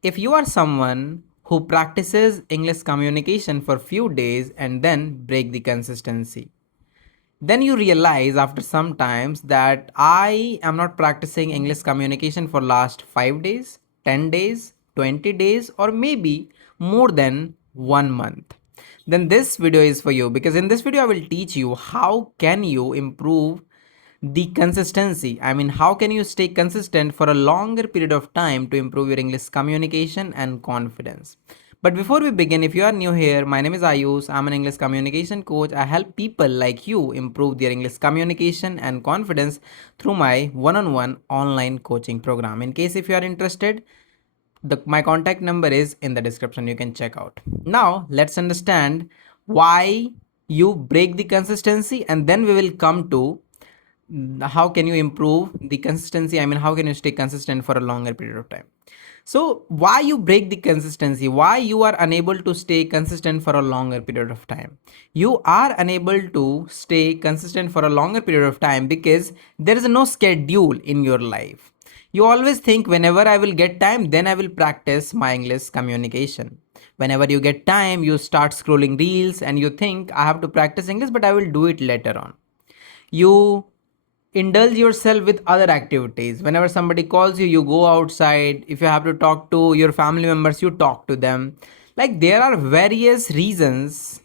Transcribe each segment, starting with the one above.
If you are someone who practices English communication for few days and then break the consistency, then you realize after some times that I am not practicing English communication for last 5 days, 10 days, 20 days, or maybe more than 1 month. Then this video is for you, because in this video I will teach you how can you improve the consistency. I mean, how can you stay consistent for a longer period of time to improve your English communication and confidence. But before we begin, if you are new here, my name is Ayush. I'm an English communication coach. I help people like you improve their English communication and confidence through my one-on-one online coaching program. In case if you are interested, my contact number is in the description. You can check out. Now let's understand why you break the consistency, and then we will come to how can you improve the consistency. I mean, how can you stay consistent for a longer period of time. So why you break the consistency, why you are unable to stay consistent for a longer period of time. You are unable to stay consistent for a longer period of time because there is no schedule in your life. You always think, whenever I will get time, then I will practice my English communication. Whenever you get time, you start scrolling reels and you think, I have to practice English, but I will do it later on. You indulge yourself with other activities. Whenever somebody calls you, you go outside. If you have to talk to your family members, you talk to them. Like, there are various reasons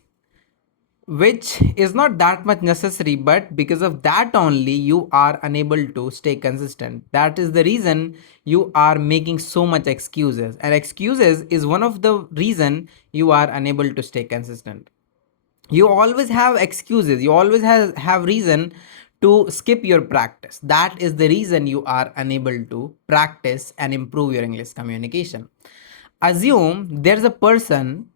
which is not that much necessary, but because of that only you are unable to stay consistent. That is the reason you are making so much excuses, and excuses is one of the reason you are unable to stay consistent. You always have excuses, you always have reason to skip your practice. That is the reason you are unable to practice and improve your English communication. Assume there's a person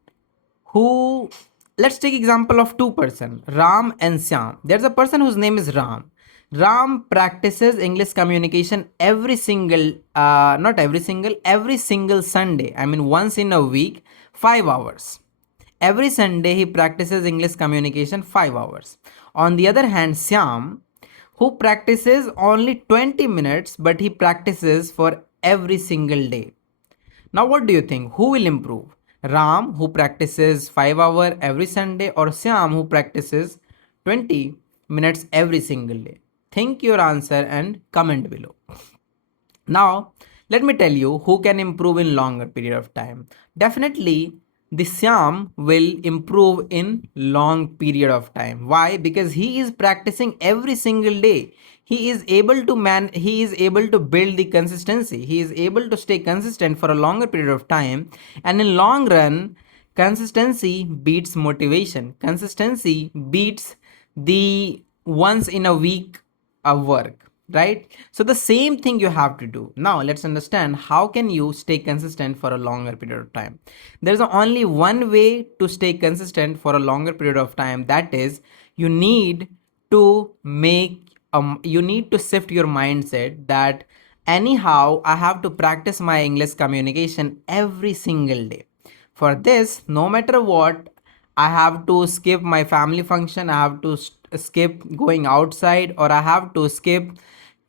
who, let's take example of two person, Ram and Syam. There's a person whose name is Ram. Ram practices English communication every single not every single, every single Sunday. I mean, once in a week, 5 hours. Every Sunday he practices English communication 5 hours. On the other hand, Syam, who practices only 20 minutes, but he practices for every single day. Now what do you think? Who will improve? Ram, who practices 5 hours every Sunday, or Syam, who practices 20 minutes every single day? Think your answer and comment below. Now, let me tell you who can improve in longer period of time. Definitely, the Syam will improve in long period of time. Why? Because he is practicing every single day. He is able to he is able to build the consistency. He is able to stay consistent for a longer period of time. And in long run, consistency beats motivation. Consistency beats the once in a week of work, right? So the same thing you have to do. Now let's understand how can you stay consistent for a longer period of time. There's only one way to stay consistent for a longer period of time. That is, you need to make you need to shift your mindset that anyhow I have to practice my English communication every single day. For this, no matter what, I have to skip my family function, I have to skip going outside, or I have to skip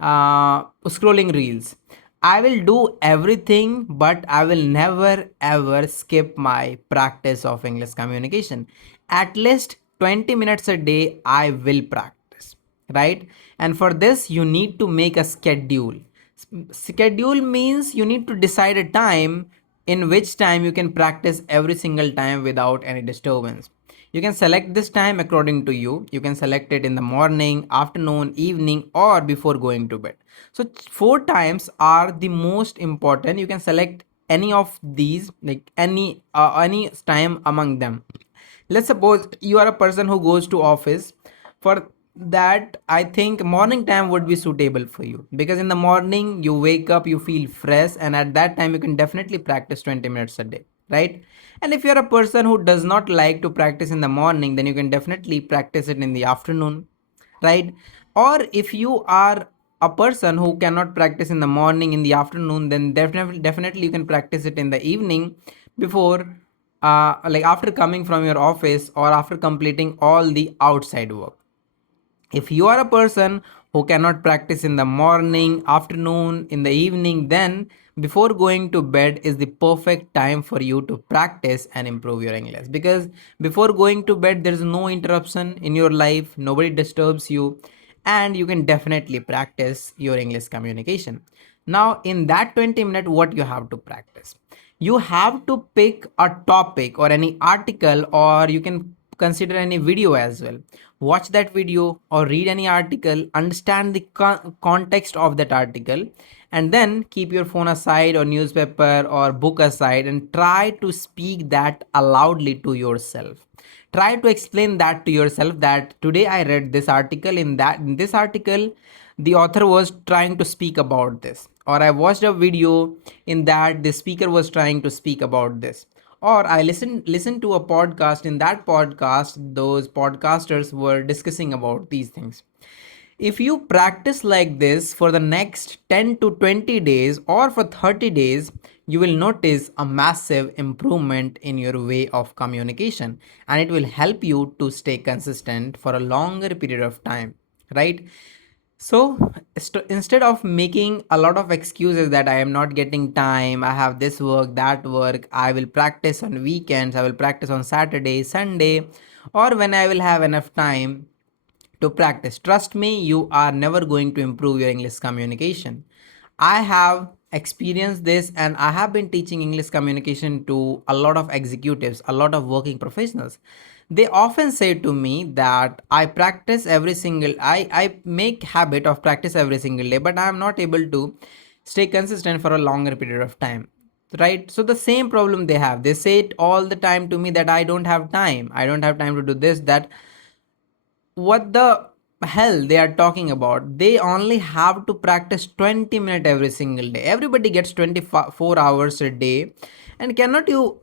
scrolling reels. I will do everything, but I will never ever skip my practice of English communication. At least 20 minutes a day, I will practice, right? And for this, you need to make a schedule. Schedule means you need to decide a time in which time you can practice every single time without any disturbance. You can select this time according to you. You can select it in the morning, afternoon, evening, or before going to bed. So 4 times are the most important. You can select any of these, like any time among them. Let's suppose you are a person who goes to office. For that, I think morning time would be suitable for you, because in the morning you wake up, you feel fresh, and at that time you can definitely practice 20 minutes a day, right? And if you're a person who does not like to practice in the morning, then you can definitely practice it in the afternoon, right? Or if you are a person who cannot practice in the morning, in the afternoon, then definitely you can practice it in the evening, before like after coming from your office or after completing all the outside work. If you are a person who cannot practice in the morning, afternoon, in the evening, then before going to bed is the perfect time for you to practice and improve your English, because before going to bed there is no interruption in your life, nobody disturbs you, and you can definitely practice your English communication. Now in that 20 minutes, what you have to practice, you have to pick a topic or any article, or you can consider any video as well. Watch that video or read any article, understand the context of that article, and then keep your phone aside or newspaper or book aside and try to speak that aloudly to yourself. Try to explain that to yourself, that today I read this article, in this article the author was trying to speak about this, or I watched a video in that the speaker was trying to speak about this, or I listened to a podcast, in that podcast those podcasters were discussing about these things. If you practice like this for the next 10 to 20 days or for 30 days, you will notice a massive improvement in your way of communication, and it will help you to stay consistent for a longer period of time, right? So instead of making a lot of excuses that I am not getting time, I have this work, that work, I will practice on weekends, I will practice on Saturday, Sunday, or when I will have enough time to practice. Trust me, you are never going to improve your English communication. I have experienced this, and I have been teaching English communication to a lot of executives, a lot of working professionals. They often say to me that I practice every single, I make habit of practice every single day, but I am not able to stay consistent for a longer period of time. Right? So the same problem they have. They say it all the time to me that I don't have time. I don't have time to do this, that. What the hell they are talking about? They only have to practice 20 minutes every single day. Everybody gets 24 hours a day, and cannot you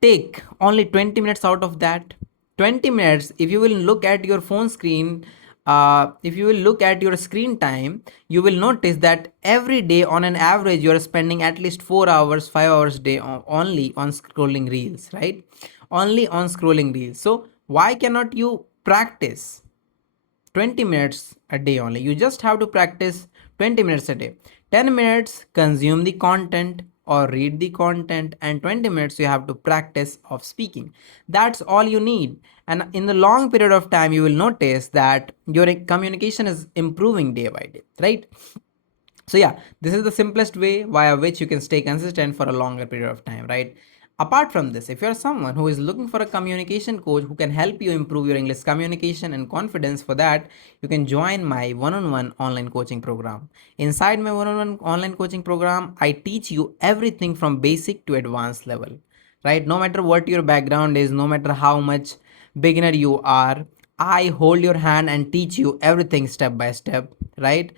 take only 20 minutes out of that? 20 minutes, if you will look at your phone screen, if you will look at your screen time, you will notice that every day on an average you are spending at least 4 hours, 5 hours a day only on scrolling reels, right? Only on scrolling reels. So why cannot you practice 20 minutes a day only? You just have to practice 20 minutes a day. 10 minutes consume the content or read the content, and 20 minutes you have to practice of speaking. That's all you need. And in the long period of time, you will notice that your communication is improving day by day, right? So yeah, this is the simplest way via which you can stay consistent for a longer period of time, right? Apart from this, if you're someone who is looking for a communication coach who can help you improve your English communication and confidence, for that you can join my one-on-one online coaching program. Inside my one-on-one online coaching program, I teach you everything from basic to advanced level, right? No matter what your background is, no matter how much beginner you are, I hold your hand and teach you everything step by step, right?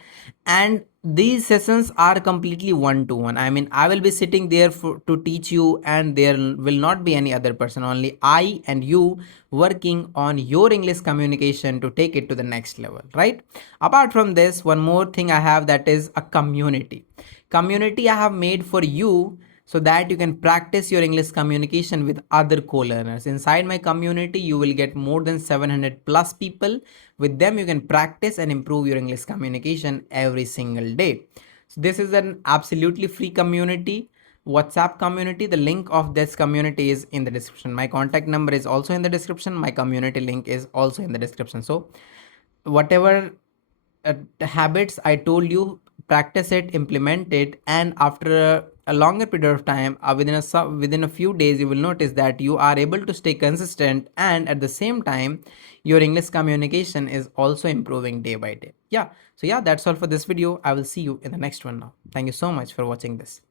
And these sessions are completely one to one. I mean, I will be sitting there to teach you, and there will not be any other person, only I and you working on your English communication to take it to the next level, right? Apart from this, one more thing I have, that is a community I have made for you, so that you can practice your English communication with other co-learners. Inside my community, you will get more than 700 plus people. With them, you can practice and improve your English communication every single day. So this is an absolutely free community, WhatsApp community. The link of this community is in the description. My contact number is also in the description. My community link is also in the description. So whatever habits I told you, practice it, implement it, and after a longer period of time, within a few days, you will notice that you are able to stay consistent, and at the same time, your English communication is also improving day by day. Yeah. So yeah, that's all for this video. I will see you in the next one now. Thank you so much for watching this.